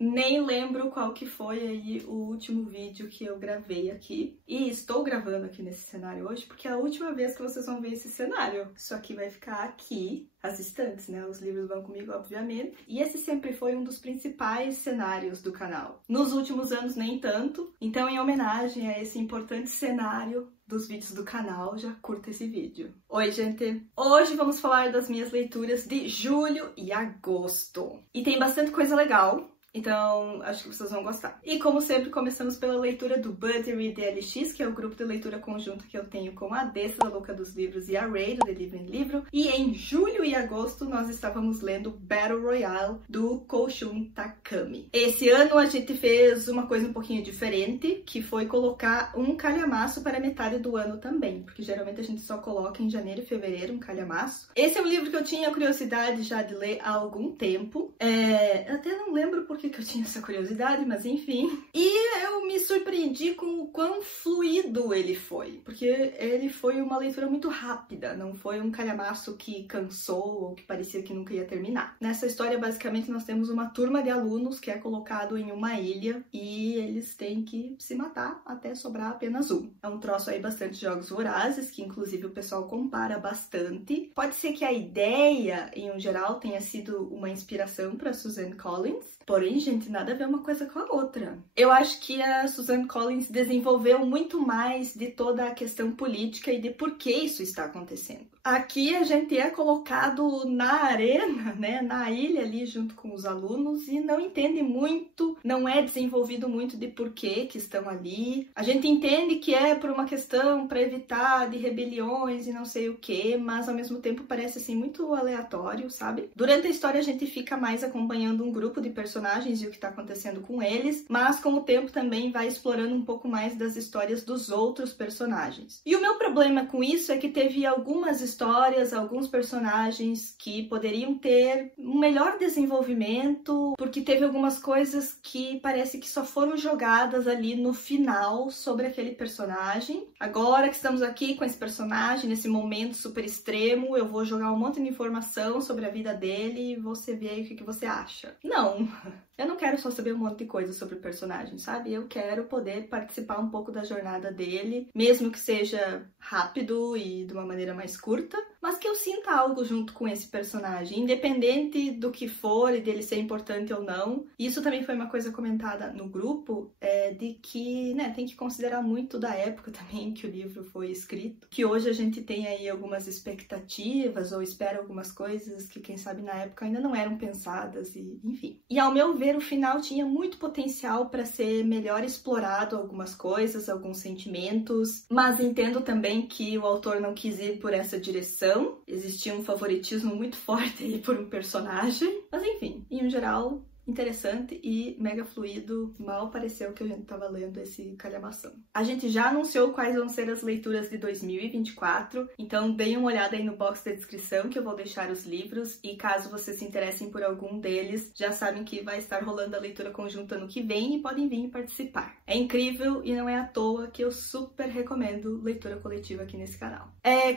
Nem lembro qual que foi aí o último vídeo que eu gravei aqui. E estou gravando aqui nesse cenário hoje porque é a última vez que vocês vão ver esse cenário. Isso aqui vai ficar aqui, as estantes, né? Os livros vão comigo, obviamente. E esse sempre foi um dos principais cenários do canal. Nos últimos anos, nem tanto. Então, em homenagem a esse importante cenário dos vídeos do canal, já curta esse vídeo. Oi, gente! Hoje vamos falar das minhas leituras de julho e agosto. E tem bastante coisa legal. Então, acho que vocês vão gostar. E como sempre, começamos pela leitura do Buddy DLX, que é o grupo de leitura conjunta que eu tenho com a Dessa, da Louca dos Livros, e a Ray, do The Living Livro. E em julho e agosto, nós estávamos lendo Battle Royale, do Koushun Takami. Esse ano a gente fez uma coisa um pouquinho diferente, que foi colocar um calhamaço para metade do ano também, porque geralmente a gente só coloca em janeiro e fevereiro um calhamaço. Esse é um livro que eu tinha curiosidade já de ler há algum tempo. Eu até não lembro por que eu tinha essa curiosidade, mas enfim. E eu me surpreendi com o quão fluido ele foi, porque ele foi uma leitura muito rápida, não foi um calhamaço que cansou ou que parecia que nunca ia terminar. Nessa história, basicamente, nós temos uma turma de alunos que é colocado em uma ilha e eles têm que se matar até sobrar apenas um. É um troço aí bastante jogos vorazes, que inclusive o pessoal compara bastante. Pode ser que a ideia, em um geral, tenha sido uma inspiração para Suzanne Collins, porém, gente, nada a ver uma coisa com a outra. Eu acho que a Suzanne Collins desenvolveu muito mais de toda a questão política e de por que isso está acontecendo. Aqui a gente é colocado na arena, né, na ilha ali junto com os alunos e não entende muito, não é desenvolvido muito de por que estão ali. A gente entende que é por uma questão para evitar de rebeliões e não sei o que, mas ao mesmo tempo parece assim muito aleatório, sabe? Durante a história a gente fica mais acompanhando um grupo de personagens e o que está acontecendo com eles, mas com o tempo também vai explorando um pouco mais das histórias dos outros personagens. E o meu problema com isso é que teve algumas histórias, alguns personagens que poderiam ter um melhor desenvolvimento, porque teve algumas coisas que parece que só foram jogadas ali no final sobre aquele personagem. Agora que estamos aqui com esse personagem, nesse momento super extremo, eu vou jogar um monte de informação sobre a vida dele e você vê aí o que você acha. Não! Eu não quero só saber um monte de coisa sobre o personagem, sabe? Eu quero poder participar um pouco da jornada dele, mesmo que seja rápido e de uma maneira mais curta, mas que eu sinta algo junto com esse personagem, independente do que for e dele ser importante ou não. Isso também foi uma coisa comentada no grupo, de que, né, tem que considerar muito da época também que o livro foi escrito, que hoje a gente tem aí algumas expectativas ou espera algumas coisas que, quem sabe, na época ainda não eram pensadas e, enfim. E ao meu ver, o final tinha muito potencial para ser melhor explorado algumas coisas, alguns sentimentos, mas entendo também que o autor não quis ir por essa direção. Existia um favoritismo muito forte aí por um personagem, mas enfim, em geral, interessante e mega fluido. Mal pareceu que a gente tava lendo esse calhamação. A gente já anunciou quais vão ser as leituras de 2024, então deem uma olhada aí no box da descrição que eu vou deixar os livros, e caso vocês se interessem por algum deles, já sabem que vai estar rolando a leitura conjunta no que vem e podem vir participar. É incrível e não é à toa que eu super recomendo leitura coletiva aqui nesse canal.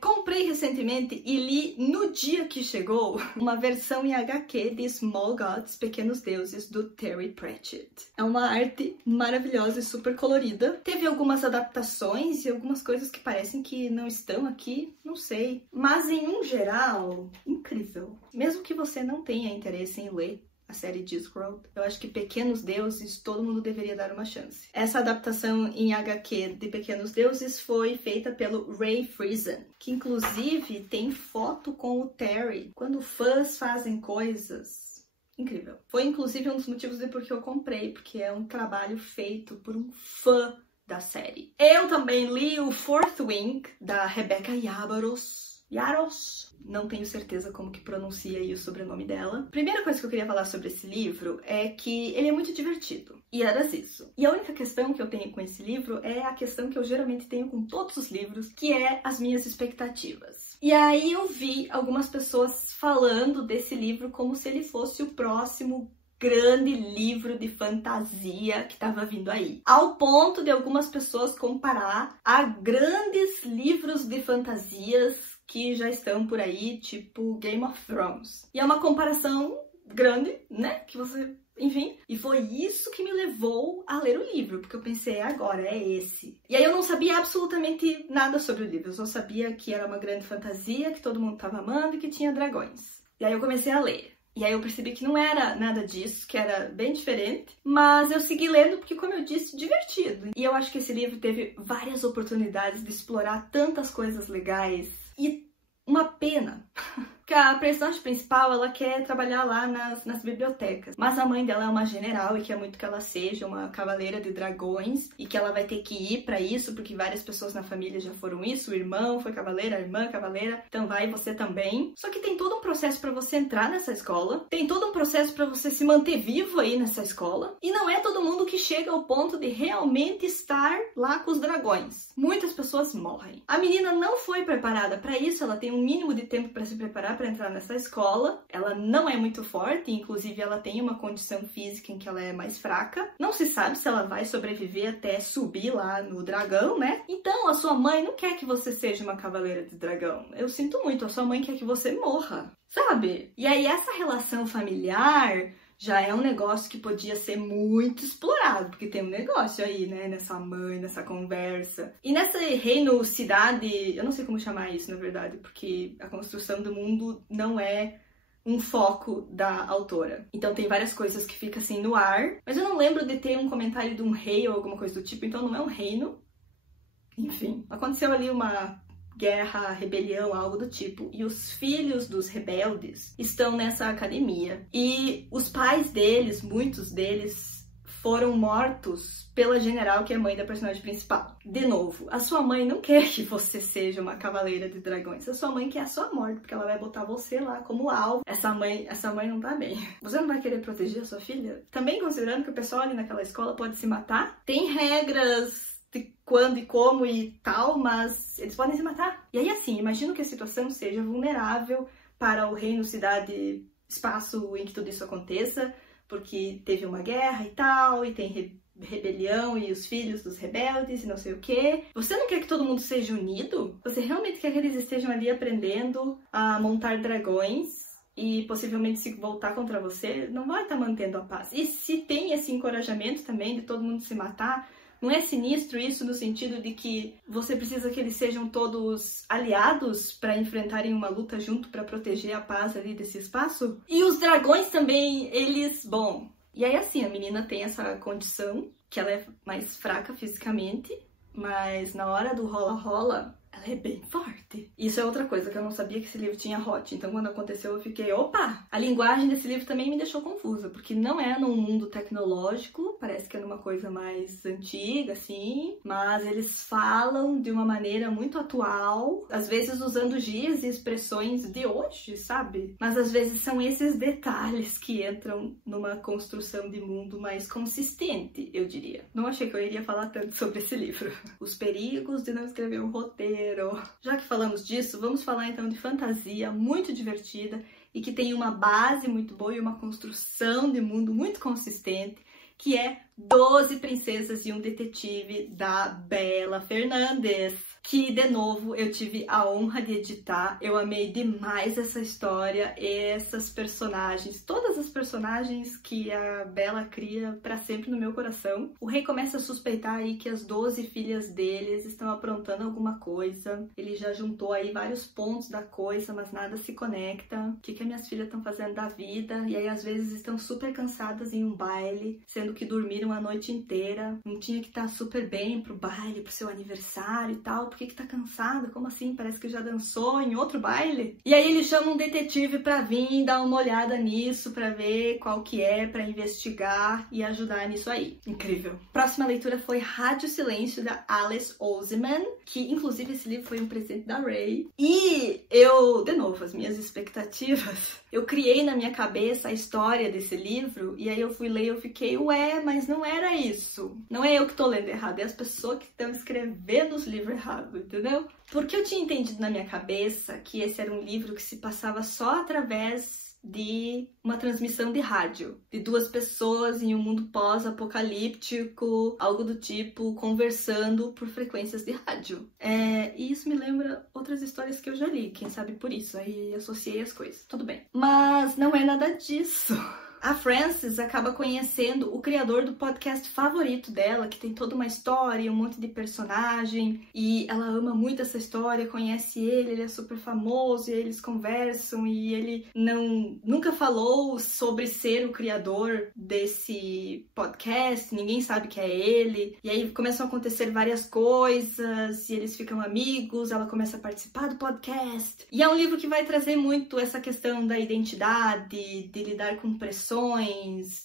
Comprei recentemente e li no dia que chegou uma versão em HQ de Small Gods, Pequenos Deuses, do Terry Pratchett. É uma arte maravilhosa e super colorida. Teve algumas adaptações e algumas coisas que parecem que não estão aqui, não sei. Mas em um geral, incrível. Mesmo que você não tenha interesse em ler a série Discworld, eu acho que Pequenos Deuses todo mundo deveria dar uma chance. Essa adaptação em HQ de Pequenos Deuses foi feita pelo Ray Friesen, que inclusive tem foto com o Terry. Quando fãs fazem coisas, incrível. Foi inclusive um dos motivos de por que eu comprei, porque é um trabalho feito por um fã da série. Eu também li o Fourth Wing, da Rebecca Yarros. Não tenho certeza como que pronuncia aí o sobrenome dela. Primeira coisa que eu queria falar sobre esse livro é que ele é muito divertido. E era isso. E a única questão que eu tenho com esse livro é a questão que eu geralmente tenho com todos os livros, que é as minhas expectativas. E aí eu vi algumas pessoas falando desse livro como se ele fosse o próximo grande livro de fantasia que estava vindo aí. Ao ponto de algumas pessoas comparar a grandes livros de fantasias que já estão por aí, tipo Game of Thrones. E é uma comparação grande, né? Que você Enfim, e foi isso que me levou a ler o livro, porque eu pensei, agora, é esse. E aí eu não sabia absolutamente nada sobre o livro, eu só sabia que era uma grande fantasia, que todo mundo tava amando e que tinha dragões. E aí eu comecei a ler. E aí eu percebi que não era nada disso, que era bem diferente, mas eu segui lendo porque, como eu disse, divertido. E eu acho que esse livro teve várias oportunidades de explorar tantas coisas legais. E uma pena, porque a personagem principal, ela quer trabalhar lá nas bibliotecas, mas a mãe dela é uma general e quer muito que ela seja uma cavaleira de dragões e que ela vai ter que ir pra isso, porque várias pessoas na família já foram isso, o irmão foi cavaleira, a irmã cavaleira, então vai você também. Só que tem todo um processo pra você entrar nessa escola, tem todo um processo pra você se manter vivo aí nessa escola, e não é todo mundo que chega ao ponto de realmente estar lá com os dragões. Muitas pessoas morrem. A menina não foi preparada pra isso, ela tem um mínimo de tempo pra se preparar para entrar nessa escola. Ela não é muito forte, inclusive ela tem uma condição física em que ela é mais fraca. Não se sabe se ela vai sobreviver até subir lá no dragão, né? Então a sua mãe não quer que você seja uma cavaleira de dragão. Eu sinto muito, a sua mãe quer que você morra, sabe? E aí essa relação familiar já é um negócio que podia ser muito explorado, porque tem um negócio aí, né, nessa mãe, nessa conversa. E nessa reino-cidade, eu não sei como chamar isso, na verdade, porque a construção do mundo não é um foco da autora. Então tem várias coisas que ficam assim no ar, mas eu não lembro de ter um comentário de um rei ou alguma coisa do tipo, então não é um reino. Enfim, aconteceu ali uma guerra, rebelião, algo do tipo. E os filhos dos rebeldes estão nessa academia. E os pais deles, muitos deles, foram mortos pela general, que é a mãe da personagem principal. De novo, a sua mãe não quer que você seja uma cavaleira de dragões. A sua mãe quer a sua morte, porque ela vai botar você lá como alvo. Essa mãe não tá bem. Você não vai querer proteger a sua filha? Também considerando que o pessoal ali naquela escola pode se matar? Tem regras de quando e como e tal, mas eles podem se matar. E aí assim, imagino que a situação seja vulnerável para o reino, cidade, espaço em que tudo isso aconteça, porque teve uma guerra e tal, e tem rebelião e os filhos dos rebeldes e não sei o que. Você não quer que todo mundo seja unido? Você realmente quer que eles estejam ali aprendendo a montar dragões e possivelmente se voltar contra você? Não vai estar mantendo a paz. E se tem esse encorajamento também de todo mundo se matar, não é sinistro isso no sentido de que você precisa que eles sejam todos aliados para enfrentarem uma luta junto para proteger a paz ali desse espaço? E os dragões também, eles... Bom, e aí assim, a menina tem essa condição que ela é mais fraca fisicamente, mas na hora do rola-rola, ela é bem forte. Isso é outra coisa que eu não sabia, que esse livro tinha hot. Então quando aconteceu eu fiquei, opa! A linguagem desse livro também me deixou confusa, porque não é num mundo tecnológico, parece que é numa coisa mais antiga, assim, mas eles falam de uma maneira muito atual, às vezes usando gírias e expressões de hoje, sabe? Mas às vezes são esses detalhes que entram numa construção de mundo mais consistente, eu diria. Não achei que eu iria falar tanto sobre esse livro. Os perigos de não escrever um roteiro. Já que falamos disso, vamos falar então de fantasia muito divertida e que tem uma base muito boa e uma construção de mundo muito consistente, que é 12 Princesas e um Detetive, da Bella Fernandes, que, de novo, eu tive a honra de editar. Eu amei demais essa história, essas personagens, todas as personagens que a Bella cria para sempre no meu coração. O rei começa a suspeitar aí que as 12 filhas deles estão aprontando alguma coisa. Ele já juntou aí vários pontos da coisa, mas nada se conecta. O que as minhas filhas estão fazendo da vida? E aí, às vezes, estão super cansadas em um baile, sendo que dormiram a noite inteira. Não tinha que estar super bem pro baile, pro seu aniversário e tal. Por que tá cansada? Como assim? Parece que já dançou em outro baile. E aí ele chama um detetive pra vir dar uma olhada nisso, pra ver qual que é, pra investigar e ajudar nisso aí. Incrível. Próxima leitura foi Rádio Silêncio, da Alice Oseman, que inclusive esse livro foi um presente da Ray. E eu, de novo, as minhas expectativas, eu criei na minha cabeça a história desse livro, e aí eu fui ler e eu fiquei, ué, mas não era isso. Não é eu que tô lendo errado, é as pessoas que estão escrevendo os livros errados, entendeu? Porque eu tinha entendido na minha cabeça que esse era um livro que se passava só através de uma transmissão de rádio, de duas pessoas em um mundo pós-apocalíptico, algo do tipo, conversando por frequências de rádio. E isso me lembra outras histórias que eu já li, quem sabe por isso, aí associei as coisas. Tudo bem. Mas não é nada disso. a Frances acaba conhecendo o criador do podcast favorito dela, que tem toda uma história, um monte de personagem, e ela ama muito essa história, conhece ele é super famoso, e eles conversam, e ele nunca falou sobre ser o criador desse podcast, ninguém sabe que é ele, e aí começam a acontecer várias coisas, e eles ficam amigos, ela começa a participar do podcast, e é um livro que vai trazer muito essa questão da identidade, de lidar com pressões,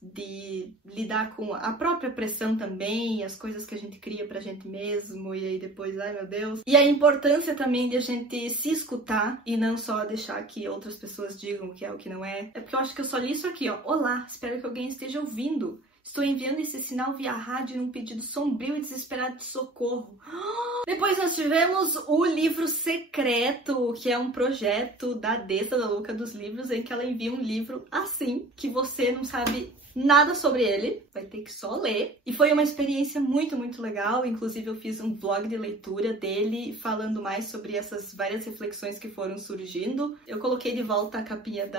de lidar com a própria pressão também, as coisas que a gente cria pra gente mesmo, e aí depois, ai meu Deus. E a importância também de a gente se escutar e não só deixar que outras pessoas digam o que é o que não é. É porque eu acho que eu só li isso aqui, ó. Olá, espero que alguém esteja ouvindo. Estou enviando esse sinal via rádio num pedido sombrio e desesperado de socorro. Depois nós tivemos o livro secreto, que é um projeto da Dessa, da Louca dos Livros, em que ela envia um livro assim, que você não sabe nada sobre ele, vai ter que só ler. E foi uma experiência muito, muito legal. Inclusive eu fiz um vlog de leitura dele, falando mais sobre essas várias reflexões que foram surgindo. Eu coloquei de volta a capinha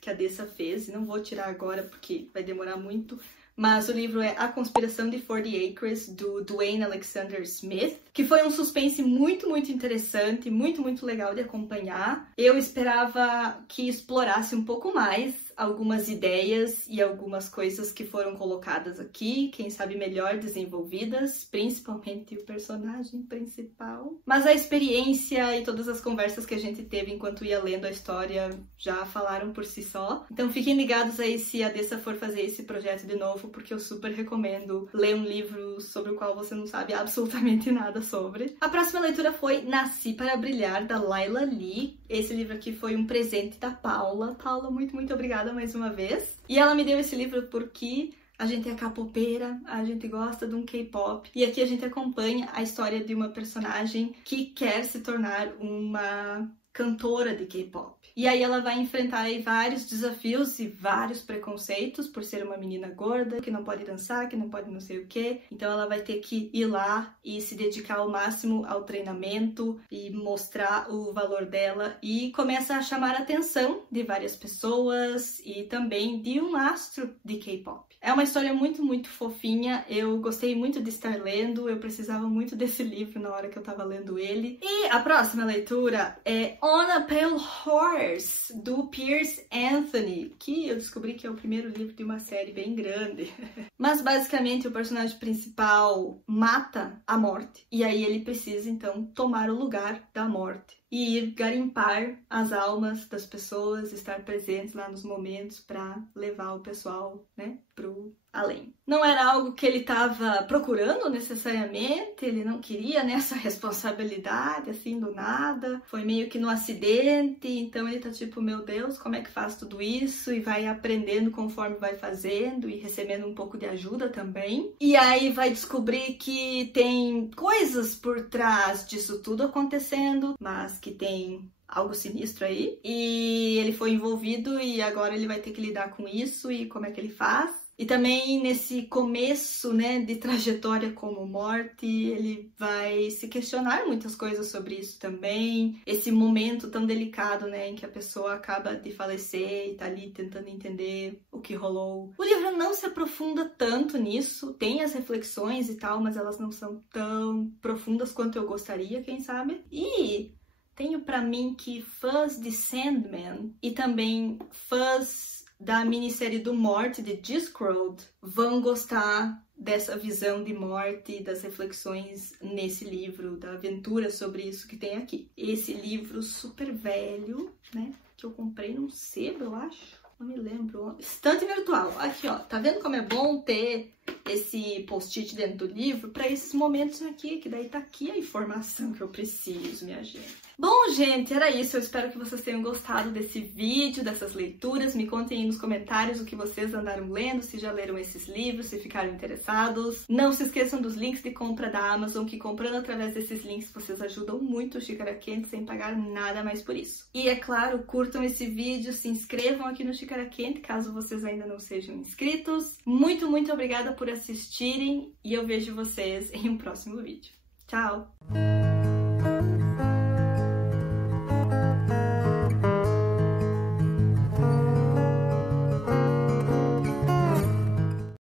que a Dessa fez, e não vou tirar agora porque vai demorar muito. Mas o livro é A Conspiração de 40 Acres, do Duane Alexander Smith, que foi um suspense muito, muito interessante, muito, muito legal de acompanhar. Eu esperava que explorasse um pouco mais algumas ideias e algumas coisas que foram colocadas aqui, quem sabe melhor desenvolvidas, principalmente o personagem principal. Mas a experiência e todas as conversas que a gente teve enquanto ia lendo a história já falaram por si só. Então fiquem ligados aí se a Dessa for fazer esse projeto de novo, porque eu super recomendo ler um livro sobre o qual você não sabe absolutamente nada sobre. A próxima leitura foi Nasci para Brilhar, da Laila Lee. Esse livro aqui foi um presente da Paula. Paula, muito, muito obrigada mais uma vez. E ela me deu esse livro porque a gente é capopeira, a gente gosta de um K-pop, e aqui a gente acompanha a história de uma personagem que quer se tornar uma cantora de K-pop. E aí ela vai enfrentar aí vários desafios e vários preconceitos por ser uma menina gorda, que não pode dançar, que não pode não sei o quê. Então ela vai ter que ir lá e se dedicar ao máximo ao treinamento e mostrar o valor dela, e começa a chamar a atenção de várias pessoas e também de um astro de K-pop. É uma história muito, muito fofinha, eu gostei muito de estar lendo, eu precisava muito desse livro na hora que eu tava lendo ele. E a próxima leitura é On a Pale Horse, do Piers Anthony, que eu descobri que é o primeiro livro de uma série bem grande. Mas basicamente o personagem principal mata a morte, e aí ele precisa então tomar o lugar da morte e ir garimpar as almas das pessoas, estar presentes lá nos momentos para levar o pessoal, né, pro além. Não era algo que ele estava procurando necessariamente, ele não queria nessa responsabilidade assim do nada, foi meio que no acidente, então ele tá tipo, meu Deus, como é que faz tudo isso? E vai aprendendo conforme vai fazendo e recebendo um pouco de ajuda também. E aí vai descobrir que tem coisas por trás disso tudo acontecendo, mas que tem algo sinistro aí. E ele foi envolvido e agora ele vai ter que lidar com isso e como é que ele faz. E também nesse começo, né, de trajetória como morte, ele vai se questionar muitas coisas sobre isso também. Esse momento tão delicado, né, em que a pessoa acaba de falecer e tá ali tentando entender o que rolou. O livro não se aprofunda tanto nisso, tem as reflexões e tal, mas elas não são tão profundas quanto eu gostaria, quem sabe. E tenho pra mim que fãs de Sandman e também fãs da minissérie do Morte, de Discworld, vão gostar dessa visão de morte, das reflexões nesse livro, da aventura sobre isso que tem aqui. Esse livro super velho, né, que eu comprei num sebo, eu acho, não me lembro. Estante virtual, aqui ó, tá vendo como é bom ter esse post-it dentro do livro para esses momentos aqui, que daí tá aqui a informação que eu preciso, minha gente. Bom, gente, era isso. Eu espero que vocês tenham gostado desse vídeo, dessas leituras. Me contem aí nos comentários o que vocês andaram lendo, se já leram esses livros, se ficaram interessados. Não se esqueçam dos links de compra da Amazon, que comprando através desses links vocês ajudam muito o Xícara Quente sem pagar nada mais por isso. E é claro, curtam esse vídeo, se inscrevam aqui no Xícara Quente, caso vocês ainda não sejam inscritos. Muito, muito obrigada por assistirem e eu vejo vocês em um próximo vídeo. Tchau!